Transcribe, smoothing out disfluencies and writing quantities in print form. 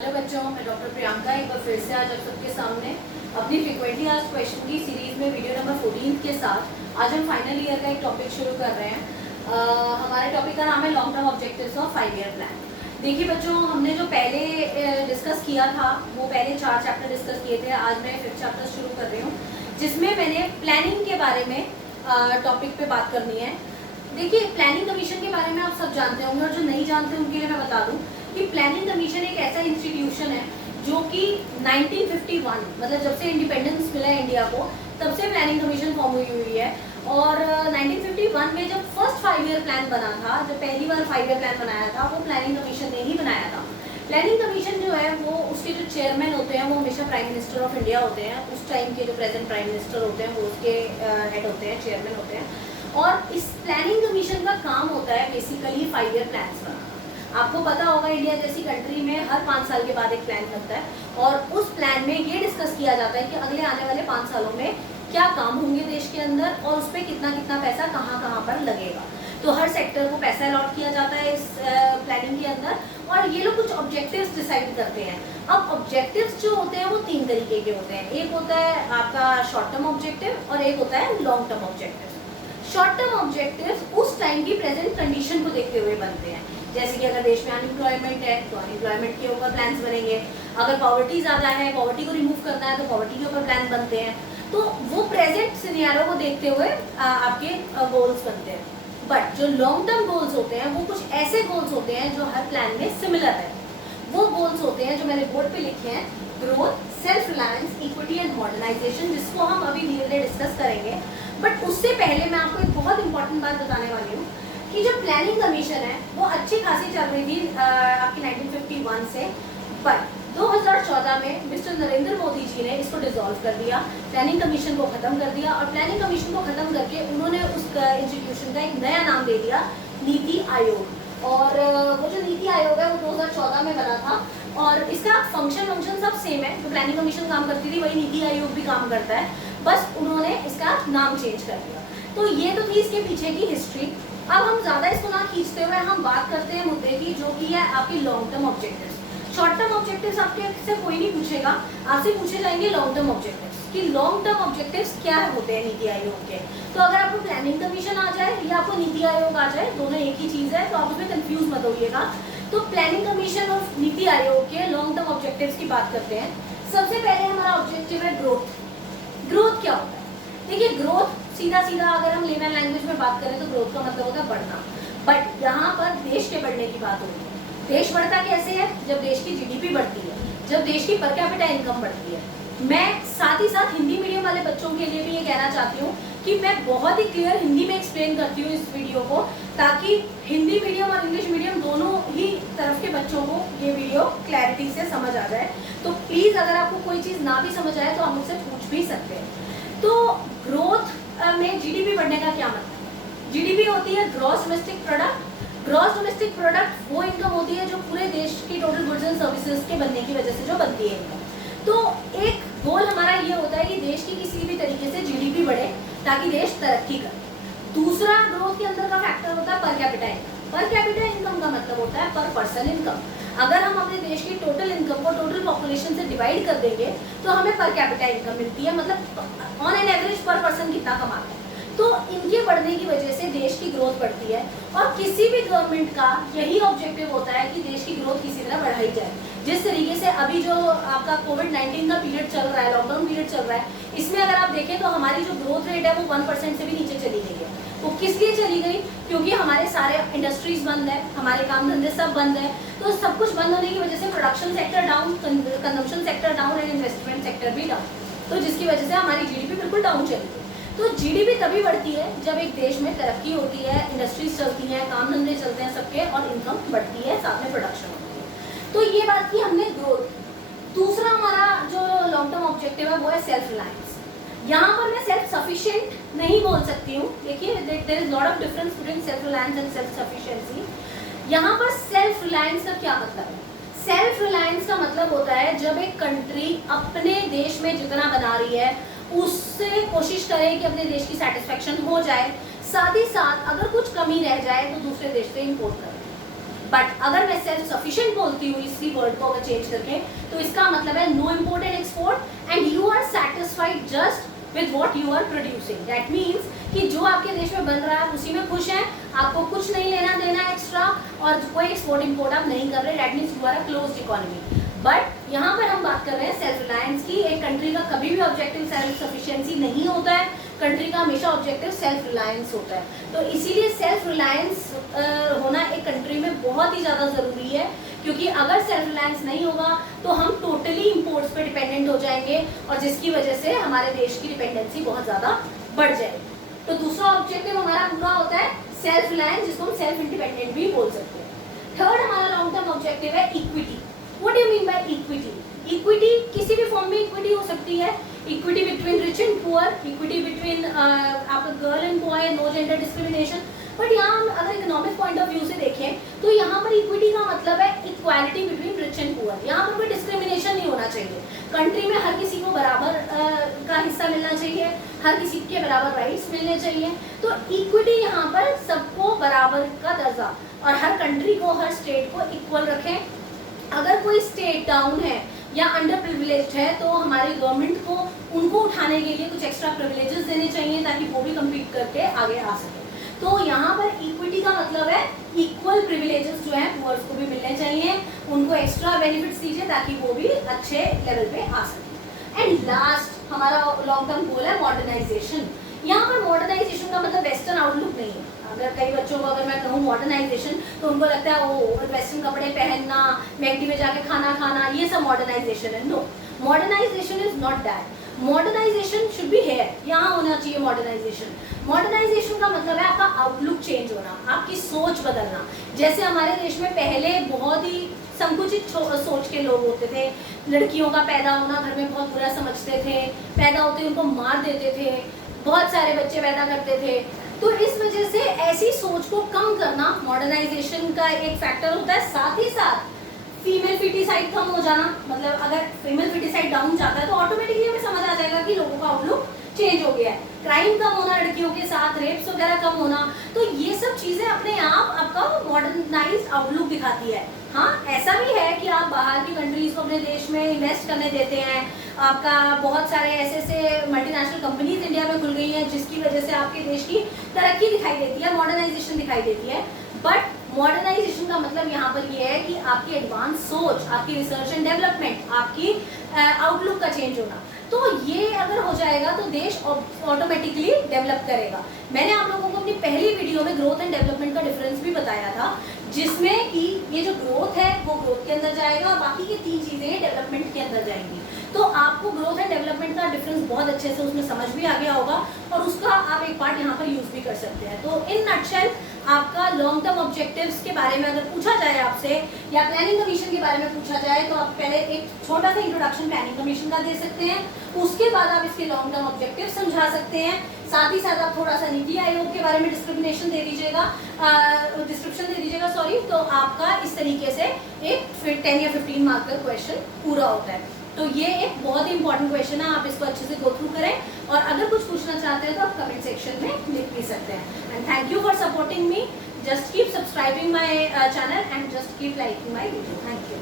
Hello बच्चों, मैं doctor Priyanka एक बार फिर से आज आप सबके सामने अपनी फ्रिक्वेंटली आस्क्ड क्वेश्चन की सीरीज में वीडियो नंबर 14 के साथ आज हम फाइनल ईयर का एक टॉपिक शुरू कर रहे हैं। हमारे टॉपिक का नाम है long term objectives of 5 year plan. देखिए बच्चों, हमने जो पहले डिस्कस किया था वो पहले 4 चैप्टर डिस्कस किए थे। आज मैं 5th चैप्टर शुरू कर रही हूँ जिसमें मैंने प्लानिंग के बारे में टॉपिक पे बात करनी है। देखिए, प्लानिंग कमीशन के बारे में आप सब जानते होंगे और जो नहीं जानते उनके लिए मैं बता दूं कि प्लानिंग कमीशन एक ऐसा इंस्टीट्यूशन है जो कि 1951 मतलब जब से इंडिपेंडेंस मिला है इंडिया को तब से प्लानिंग कमीशन फॉर्म हुई है। और 1951 में जब फर्स्ट 5 ईयर प्लान बना था, जब पहली बार 5 ईयर प्लान बनाया था, वो प्लानिंग कमीशन ने ही बनाया था। प्लानिंग कमीशन जो है वो उसके जो चेयरमैन होते हैं वो हमेशा प्राइम मिनिस्टर ऑफ इंडिया होते हैं। उस टाइम के जो प्रेजेंट प्राइम मिनिस्टर होते हैं वो उसके हेड होते हैं, चेयरमैन होते हैं। और इस प्लानिंग कमीशन का काम होता है बेसिकली 5 ईयर प्लान बनाना। आपको पता होगा इंडिया जैसी कंट्री में हर 5 साल के बाद एक प्लान बनता है और उस प्लान में ये डिस्कस किया जाता है कि अगले आने वाले 5 सालों में क्या काम होंगे देश के अंदर और उस पर कितना कितना पैसा कहाँ कहाँ पर लगेगा। तो हर सेक्टर को पैसा अलॉट किया जाता है इस प्लानिंग के अंदर और ये लोग कुछ ऑब्जेक्टिव्स डिसाइड करते हैं। अब ऑब्जेक्टिव्स जो होते हैं वो 3 तरीके के होते हैं। एक होता है आपका शॉर्ट टर्म ऑब्जेक्टिव और एक होता है long term objective. Short term objectives उस टाइम की प्रेजेंट कंडीशन को देखते हुए बनते हैं। जैसे कि अगर देश में अनएम्प्लॉयमेंट है तो अनएम्प्लॉयमेंट के ऊपर प्लान्स बनेंगे। अगर पॉवर्टी ज़्यादा है, पॉवर्टी को रिमूव करना है तो पॉवर्टी के ऊपर प्लान बनते हैं। तो वो प्रेजेंट सिनेरियो को देखते हुए आपके गोल्स बनते हैं। बट जो लॉन्ग टर्म गोल्स होते हैं वो कुछ ऐसे गोल्स होते हैं जो हर प्लान में सिमिलर है। वो गोल्स होते हैं जो मैंने बोर्ड पे लिखे हैं: growth, self reliance, equity and modernization, जिसको हम अभी धीरे धीरे डिस्कस करेंगे। बट उससे पहले मैं आपको एक बहुत इंपॉर्टेंट बात बताने वाली हूँ कि जो प्लानिंग कमीशन है वो अच्छी खासी चल रही थी आपकी 1951 से। बट 2014 में मिस्टर नरेंद्र मोदी जी ने इसको डिसॉल्व कर दिया, प्लानिंग कमीशन को खत्म कर दिया। और प्लानिंग कमीशन को खत्म करके उन्होंने उस इंस्टीट्यूशन का एक नया नाम दे दिया, नीति आयोग। और वो जो नीति आयोग है वो 2014 में बना था और इसका फंक्शन सब सेम है। जो प्लानिंग कमीशन काम करती थी वही नीति आयोग भी काम करता है, बस उन्होंने इसका नाम चेंज कर दिया। तो ये तो थी इसके पीछे की हिस्ट्री। अब हम ज़्यादा इसको ना खींचते हुए हम बात करते हैं मुद्दे की, जो कि है आपकी long term objectives. Short term objectives आपके से कोई नहीं पूछेगा, आपसे पूछे जाएंगे लॉन्ग टर्म ऑब्जेक्टिव्स कि लॉन्ग टर्म ऑब्जेक्टिव्स क्या होते हैं नीति आयोग के। तो अगर आपको प्लानिंग कमीशन आ जाए या आपको नीति आयोग आ जाए, दोनों एक ही चीज़ है, तो आप उसमें कंफ्यूज मत होइएगा। तो प्लानिंग कमीशन और नीति आयोग के लॉन्ग टर्म ऑब्जेक्टिव्स की बात करते हैं। सबसे पहले हमारा ऑब्जेक्टिव है ग्रोथ। ग्रोथ क्या होता है? देखिए, ग्रोथ सीधा अगर हम लेमन लैंग्वेज में बात करें तो ग्रोथ का मतलब होता है बढ़ना। बट यहाँ पर देश के बढ़ने की बात हो रही है। देश बढ़ता कैसे है? जब देश की जीडीपी बढ़ती है, जब देश की पर कैपिटा इनकम बढ़ती है। मैं साथ ही साथ हिंदी मीडियम वाले बच्चों के लिए भी ये कहना चाहती हूँ कि मैं बहुत ही क्लियर हिंदी में एक्सप्लेन करती हूँ इस वीडियो को, ताकि हिंदी मीडियम और इंग्लिश मीडियम दोनों ही तरफ के बच्चों को ये वीडियो क्लैरिटी से समझ आ जाए। तो प्लीज़ अगर आपको कोई चीज़ ना भी समझ आए तो आप मुझसे पूछ भी सकते हैं। तो ग्रोथ में जीडीपी बढ़ने का क्या मतलब? जीडीपी होती है gross domestic product. Gross domestic product वो इनकम होती है जो पूरे देश की टोटल गुड्स एंड सर्विसेज के बनने की वजह से जो बनती है इनकम। तो एक गोल हमारा ये होता है कि देश की किसी भी तरीके से जीडीपी बढ़े ताकि देश तरक्की करे। दूसरा ग्रोथ के अंदर का फैक्टर होता है per capita income. Per capita income का मतलब होता है पर पर्सन इनकम। अगर हम अपने देश की टोटल इनकम को टोटल पॉपुलेशन से डिवाइड कर देंगे तो हमें पर कैपिटा इनकम मिलती है, मतलब ऑन एन एवरेज पर पर्सन कितना कमाते हैं। तो इनके बढ़ने की वजह से देश की ग्रोथ बढ़ती है और किसी भी गवर्नमेंट का यही ऑब्जेक्टिव होता है कि देश की ग्रोथ किसी तरह बढ़ाई जाए। जिस तरीके से अभी जो आपका कोविड-19 का पीरियड चल रहा है, लॉकडाउन पीरियड चल रहा है, इसमें अगर आप देखें तो हमारी जो ग्रोथ रेट है वो 1% से भी नीचे चली गई है। वो किस लिए चली गई? क्योंकि हमारे सारे इंडस्ट्रीज बंद है, हमारे काम धंधे सब बंद है। तो सब कुछ बंद होने की वजह से production sector down, consumption sector down and investment sector भी डाउन। तो जिसकी वजह से हमारी जीडीपी बिल्कुल डाउन चली गई। तो जीडीपी तभी बढ़ती है जब एक देश में तरक्की होती है, इंडस्ट्रीज चलती हैं, काम धंधे चलते हैं सबके और इनकम बढ़ती है, साथ में प्रोडक्शन होती है। तो ये बात की हमने ग्रोथ। दूसरा हमारा जो लॉन्ग टर्म ऑब्जेक्टिव है वो है सेल्फ रिलायंस। यहाँ पर मैं सेल्फ सफिशिएंट नहीं बोल सकती हूँ। देखिए, there is lot of difference between self reliance and self sufficiency. यहाँ पर सेल्फ रिलायंस का क्या मतलब है? सेल्फ रिलायंस का मतलब होता है जब एक कंट्री अपने देश में जितना बना रही है उससे कोशिश करे कि अपने देश की सेटिस्फेक्शन हो जाए, साथ ही साथ अगर कुछ कमी रह जाए तो दूसरे देश से इम्पोर्ट करे। बट अगर मैं सेल्फ सफिशिएंट बोलती हूँ इसी वर्ड को अगर चेंज करके, तो इसका मतलब है no import and export and you are satisfied just with what you are producing. That means कि जो आपके देश में बन रहा है उसी में खुश हैं, आपको कुछ नहीं लेना देना एक्स्ट्रा, और कोई एक्सपोर्ट इम्पोर्ट आप नहीं कर रहे. That means you are a closed economy. But यहाँ पर हम बात कर रहे हैं सेल्फ रिलायंस की. एक कंट्री का कभी भी ऑब्जेक्टिव सेल्फ सफिशिएंसी नहीं होता है, कंट्री का हमेशा ऑब्जेक्टिव सेल्फ रिलायंस होता है. तो इसीलिए सेल्फ रिलायंस होना एक कंट्री में बहुत ही ज़्यादा ज़रूरी है, क्योंकि अगर सेल्फ रिलायंस नहीं होगा तो हम टोटली इंपोर्ट्स पे डिपेंडेंट हो जाएंगे, और जिसकी वजह से हमारे देश की डिपेंडेंसी बहुत ज़्यादा बढ़ जाएगी. तो दूसरा ऑब्जेक्टिव हमारा पूरा होता है सेल्फ रिलायंस, जिसको हम सेल्फ इंडिपेंडेंट भी बोल सकते हैं. थर्ड हमारा लॉन्ग टर्म ऑब्जेक्टिव है equity. What do you mean by equity? Equity किसी भी फॉर्म में इक्विटी हो सकती है. Equity between rich and poor, equity between आपका girl and boy, no gender discrimination. But यहाँ हम अगर इकोनॉमिक पॉइंट ऑफ व्यू से देखें तो यहाँ पर इक्विटी का मतलब है equality between rich and poor. यहाँ पर कोई डिस्क्रिमिनेशन नहीं होना चाहिए. कंट्री में हर किसी को बराबर का हिस्सा मिलना चाहिए, हर किसी के बराबर राइट्स मिलने चाहिए. तो इक्विटी यहाँ पर सबको बराबर का दर्जा, और हर कंट्री को, हर स्टेट को इक्वल रखें. अगर कोई स्टेट डाउन है या अंडर प्रिविलेज्ड है तो हमारी गवर्नमेंट को उनको उठाने के लिए कुछ एक्स्ट्रा प्रिविलेजेस देने चाहिए, ताकि वो भी कम्पीट करके आगे आ सके. तो यहाँ पर इक्विटी का मतलब है इक्वल प्रिविलेजेस जो हैं पुअर्स को भी मिलने चाहिए, उनको एक्स्ट्रा बेनिफिट्स दीजिए ताकि वो भी अच्छे लेवल पे आ सके. एंड लास्ट हमारा लॉन्ग टर्म गोल है मॉडर्नाइजेशन. यहाँ पर मॉडर्नाइजेशन का मतलब वेस्टर्न आउटलुक नहीं है. अगर कई बच्चों को अगर मैं कहूँ मॉडर्नाइजेशन तो उनको लगता है वो वेस्टर्न कपड़े पहनना, मैकडी में जाके खाना खाना, ये सब मॉडर्नाइजेशन है. No, modernization is not that. Modernization should be here, यहाँ होना चाहिए मॉडर्नाइजेशन. मॉडर्नाइजेशन का मतलब है आपका आउटलुक चेंज होना, आपकी सोच बदलना. जैसे हमारे देश में पहले बहुत ही संकुचित सोच के लोग होते थे. लड़कियों का पैदा होना घर में बहुत बुरा समझते थे, पैदा होते उनको मार देते थे, बहुत सारे बच्चे पैदा करते थे. तो इस वजह से ऐसी सोच को कम करना मॉडर्नाइजेशन का एक फैक्टर होता है. साथ ही साथ फीमेल फिटिसाइड कम हो जाना, मतलब अगर फीमेल फिटिसाइड डाउन जाता है तो ऑटोमेटिकली हमें समझ आ जाएगा कि लोगों का आउटलुक चेंज हो गया है. क्राइम कम होना लड़कियों के साथ, रेप्स वगैरह कम होना, तो ये सब चीज़ें अपने आप आपका मॉडर्नाइज्ड आउटलुक दिखाती है. हाँ, ऐसा भी है कि आप बाहर की कंट्रीज को अपने देश में इन्वेस्ट करने देते हैं. आपका बहुत सारे ऐसे मल्टीनेशनल कंपनीज इंडिया में खुल गई हैं, जिसकी वजह से आपके देश की तरक्की दिखाई देती है, मॉडर्नाइजेशन दिखाई देती है. बट मॉडर्नाइजेशन का मतलब यहाँ पर ये है कि आपकी एडवांस सोच, आपकी रिसर्च एंड डेवलपमेंट, आपकी आउटलुक का चेंज होना. तो ये अगर हो जाएगा तो देश ऑटोमेटिकली डेवलप करेगा. मैंने आप लोगों को अपनी पहली वीडियो में ग्रोथ एंड डेवलपमेंट का डिफरेंस भी बताया था, जिसमें कि ये जो ग्रोथ है वो ग्रोथ के अंदर जाएगा और बाकी की 3 चीज़ें डेवलपमेंट के अंदर जाएंगी. तो आपको ग्रोथ एंड डेवलपमेंट का डिफरेंस बहुत अच्छे से उसमें समझ भी आ गया होगा, और उसका आप एक पार्ट यहाँ पर यूज़ भी कर सकते हैं. तो इन नटशेल आपका लॉन्ग टर्म ऑब्जेक्टिव्स के बारे में अगर पूछा जाए आपसे, या प्लानिंग कमीशन के बारे में पूछा जाए, तो आप पहले एक छोटा सा इंट्रोडक्शन प्लानिंग कमीशन का दे सकते हैं. उसके बाद आप इसके लॉन्ग टर्म ऑब्जेक्टिव समझा सकते हैं. साथ ही साथ आप थोड़ा सा नीति आयोग के बारे में डिस्क्रिप्शन दे दीजिएगा सॉरी. तो आपका इस तरीके से एक 10 या 15 मार्क का क्वेश्चन पूरा होता है. तो ये एक बहुत ही इंपॉर्टेंट क्वेश्चन है, आप इसको अच्छे से गो थ्रू करें, और अगर कुछ पूछना चाहते हैं तो आप कमेंट सेक्शन में लिख भी सकते हैं. And thank you for supporting me. Just keep subscribing my channel and just keep liking my video. Thank you.